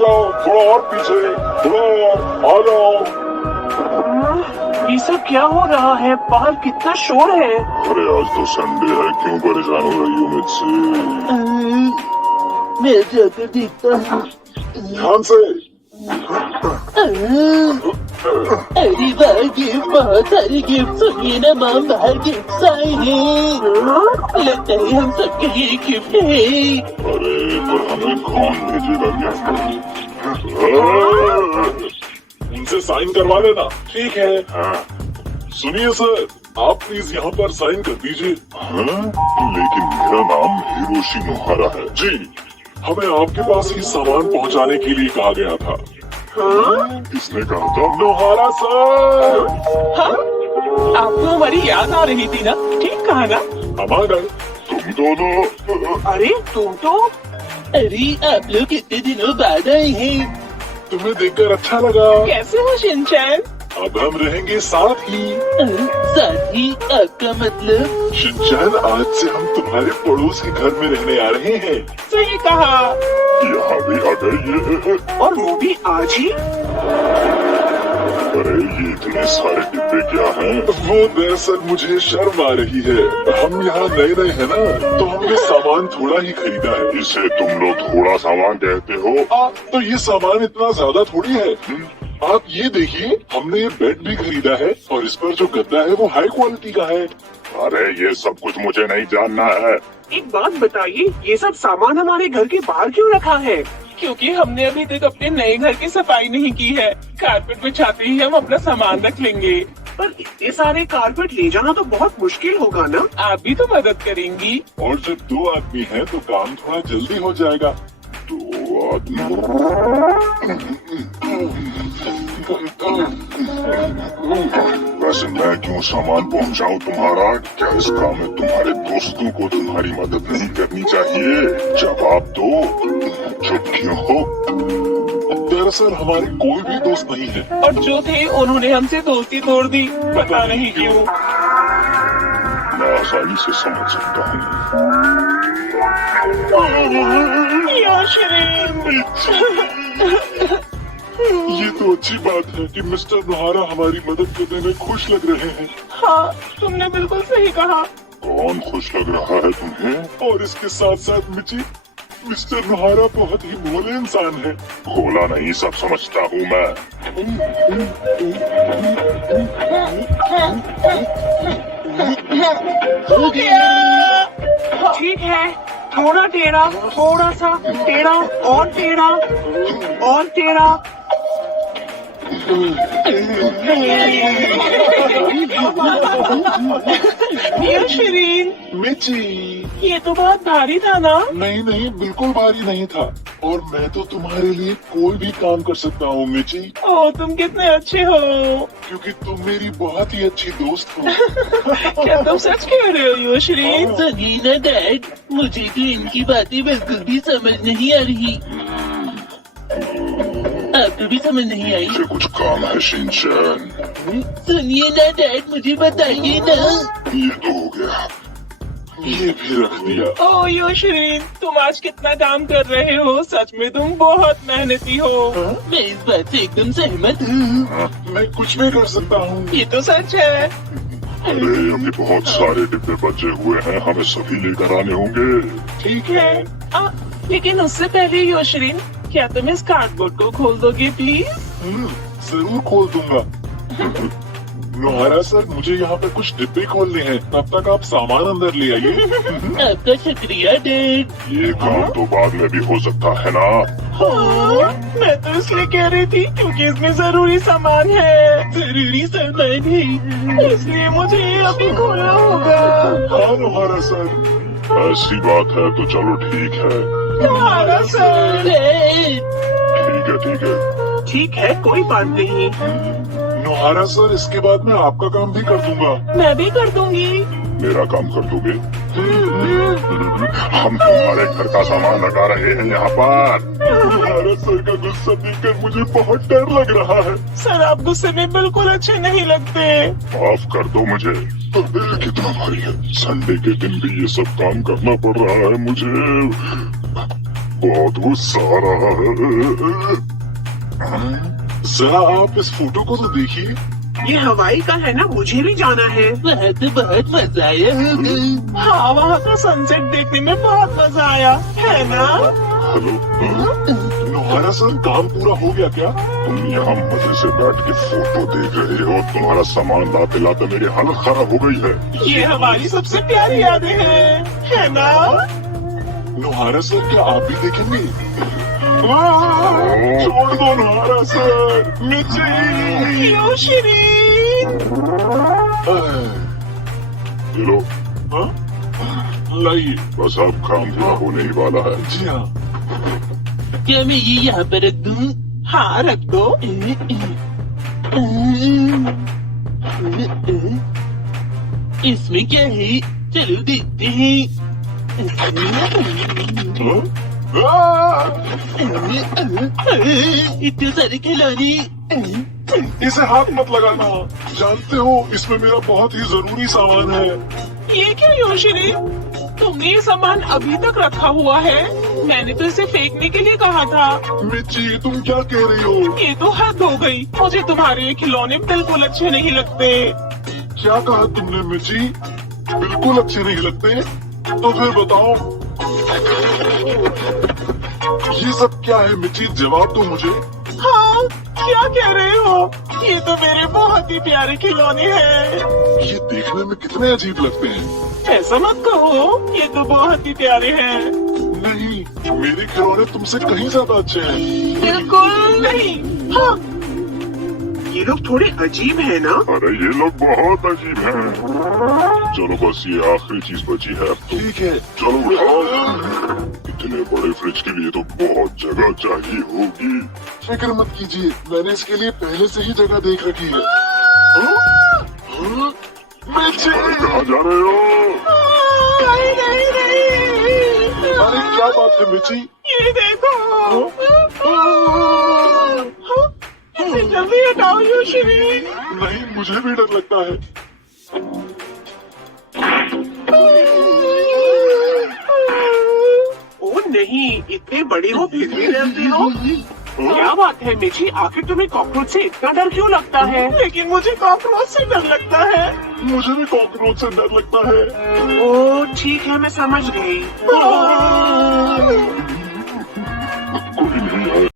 जाओ, थोड़ा और पीछे, थोड़ा और, आ जाओ। ये सब क्या हो रहा है? बाहर कितना शोर है। अरे आज तो संडे है, क्यों परेशान हो रही हो मुझसे? मैं जाकर देखता हूँ। ध्यान से। अरे वाह, गिफ्ट, बहुत सारे गिफ्ट। सुनिए ना माम, बाहर गिफ्ट आए हैं। लगता है हम सबके लिए गिफ्ट है। अरे पर हमें कौन भेजेगा गिफ्ट? उनसे साइन करवा लेना। ठीक है। हाँ। सुनिए सर, आप प्लीज यहाँ पर साइन कर दीजिए। हाँ? लेकिन मेरा नाम हिरोशी नोहारा है। जी, हमें आपके पास ही सामान पहुँचाने के लिए कहा गया था। हाँ? किसने कहा था? नोहारा सर। हाँ? आपको हमारी याद आ रही थी ना? ठीक कहा ना? हम आ गए। तुम दोनों। अरे तुम तो। अरे आप लोग कितने दिनों बाद आए हैं। तुम्हें देखकर अच्छा लगा। कैसे हो शिनचैन? अब हम रहेंगे साथ ही। साथ ही आपका मतलब? शिनचैन, आज से हम तुम्हारे पड़ोस के घर में रहने आ रहे हैं। सही कहा। यहाँ भी आ गए। और वो भी आज ही। अरे ये इतने सारे डिब्बे क्या हैं? वो दरअसल मुझे शर्म आ रही है। हम यहाँ नए नए हैं ना, तो हमने सामान थोड़ा ही खरीदा है। इसे तुम लोग थोड़ा सामान कहते हो? तो ये सामान इतना ज्यादा थोड़ी है। आप ये देखिए, हमने ये बेड भी खरीदा है और इस पर जो गद्दा है वो हाई क्वालिटी का है। अरे ये सब कुछ मुझे नहीं जानना है। एक बात बताइए, ये सब सामान हमारे घर के बाहर क्यों रखा है? क्योंकि हमने अभी तक अपने नए घर की सफाई नहीं की है। कारपेट बिछाते ही हम अपना सामान रख लेंगे। पर इतने सारे कारपेट ले जाना तो बहुत मुश्किल होगा ना? आप भी तो मदद करेंगी। और जब 2 आदमी हैं तो काम थोड़ा जल्दी हो जाएगा। 2 आदमी। वैसे मैं क्यों सामान पहुंचाऊं तुम्हारा? क्या इस काम में तुम्हारे दोस्तों को तुम्हारी मदद नहीं करनी चाहिए? जवाब दो। चुप क्यों हो? दरअसल हमारे कोई भी दोस्त नहीं है। और जो थे उन्होंने हमसे दोस्ती तोड़ दी, पता नहीं क्यों। मैं आसानी से समझ सकता हूँ। ये तो अच्छी बात है कि मिस्टर नोहारा हमारी मदद करने में खुश लग रहे हैं। हाँ, तुमने बिल्कुल सही कहा। कौन खुश लग रहा है तुम्हें? और इसके साथ साथ मिची, मिस्टर नोहारा बहुत ही भोले इंसान है। भोला नहीं, सब समझता हूँ मैं। हो गया। ठीक है, थोड़ा टेढ़ा, थोड़ा सा टेढ़ा, और टेढ़ा, और टेढ़ा। ये शिरीन, मिची, ये तो बहुत भारी था ना? नहीं नहीं, बिल्कुल भारी नहीं था। और मैं तो तुम्हारे लिए कोई भी काम कर सकता हूँ मिची। ओह, तुम कितने अच्छे हो। क्योंकि तुम मेरी बहुत ही अच्छी दोस्त हो। क्या तुम सच कह रहे हो योशरीन? सुनिए ना डैड, मुझे तो इनकी बातें बिल्कुल भी समझ नहीं आ रही। आपको भी समझ नहीं आई? मुझे कुछ काम है शिनचैन। सुनिए ना डैड, मुझे बताइए ना। ये तो हो गया, ये भी रख दिया। ओह योशरीन, तुम आज कितना काम कर रहे हो। सच में तुम बहुत मेहनती हो। मैं इस बात से एकदम सहमत हूँ। मैं कुछ भी कर सकता हूँ। ये तो सच है। अरे अभी बहुत सारे डिब्बे बचे हुए हैं, हमें सभी लेकर आने होंगे। ठीक है। लेकिन उससे पहले योशरीन, क्या तुम इस कार्डबोर्ड को खोल दोगे प्लीज? जरूर खोल दूंगा। नोहारा सर, मुझे यहाँ पे कुछ डिब्बे खोलने हैं, तब तक आप सामान अंदर ले आइए। आपका शुक्रिया डैड। ये काम तो बाद में भी हो सकता है ना? हाँ, मैं तो इसलिए कह रही थी क्योंकि इसमें जरूरी सामान है। जरूरी सामान है, इसलिए मुझे ये अभी खोलना होगा। हाँ नोहारा सर, ऐसी बात है तो चलो ठीक है। तुम्हारा सर। डैड। ठीक है। ठीक है, कोई बात नहीं। नोहारा सर, इसके बाद मैं आपका काम भी कर दूंगा। मैं भी कर दूंगी। मेरा काम कर दोगे? हम तुम्हारे घर का सामान लगा रहे हैं यहाँ पर। नोहारा सर का गुस्सा देखकर मुझे बहुत डर लग रहा है। सर, आप गुस्से में बिल्कुल अच्छे नहीं लगते। माफ कर दो मुझे। तो दिल कितना भारी है, संडे के दिन भी ये सब काम करना पड़ रहा है मुझे। बहुत गुस्सा आ रहा है। जरा आप इस फोटो को तो देखिए। ये हवाई का है ना, मुझे भी जाना है। वह तो बहुत मजा आया होगा। हाँ, वहाँ का सनसेट देखने में बहुत मजा आया है ना। हेलो, तुम्हारा सर काम पूरा हो गया क्या? तुम यहाँ मजे से बैठ के फोटो देख रहे हो, तुम्हारा सामान लाते लाते मेरी हालत खराब हो गई है। ये हमारी सबसे प्यारी यादें हैं, है ना। नोहारा सर, क्या आप भी देखेंगे? छोड़ दो नोहारा सर, मिर्ची। योशिरी, चलो, हाँ? लाइए, बस अब काम पूरा होने ही वाला है। जी हाँ। क्या मैं ये यहाँ पर रख दूँ? हाँ रख दो। इसमें क्या है? चलो देखते हैं। हाँ? इतने सारे खिलौने। इसे हाथ मत लगाना, जानते हो इसमें मेरा बहुत ही जरूरी सामान है। ये क्या योशिरी, तुमने ये सामान अभी तक रखा हुआ है? मैंने तो इसे फेंकने के लिए कहा था। मिर्ची, तुम क्या कह रही हो? ये तो हद हो गई, मुझे तुम्हारे ये खिलौने बिल्कुल अच्छे नहीं लगते। क्या कहा तुमने मिर्ची? बिल्कुल अच्छे नहीं लगते? तो फिर बताओ, ये सब क्या है मिर्ची? जवाब दो मुझे। हाँ, क्या कह रहे हो? ये तो मेरे बहुत ही प्यारे खिलौने हैं। ये देखने में कितने अजीब लगते हैं। ऐसा मत कहो, ये तो बहुत ही प्यारे हैं। नहीं, मेरे खिलौने तुमसे कहीं ज्यादा अच्छे हैं। बिल्कुल नहीं। हाँ, ये लोग थोड़े अजीब है ना। अरे ये लोग बहुत अजीब हैं। चलो बस ये आखिरी चीज बची है। ठीक है, चलो उठाओ। इतने बड़े फ्रिज के लिए तो बहुत जगह चाहिए होगी। फिक्र मत कीजिए, मैंने इसके लिए पहले से ही जगह देख रखी है। मिर्ची, कहाँ जा रहे हो? नहीं। अरे क्या बात है मिर्ची? ये देखो। इसे जल्दी हटाओ योशिरी। नहीं, मुझे भी डर लगता है। ओ नहीं, इतने बड़े हो फिर भी डरते हो? क्या बात है मिची, आखिर तुम्हें कॉकरोच से इतना डर क्यों लगता है? लेकिन मुझे कॉकरोच से डर लगता है। मुझे भी कॉकरोच से डर लगता है। ओ ठीक है, मैं समझ गई।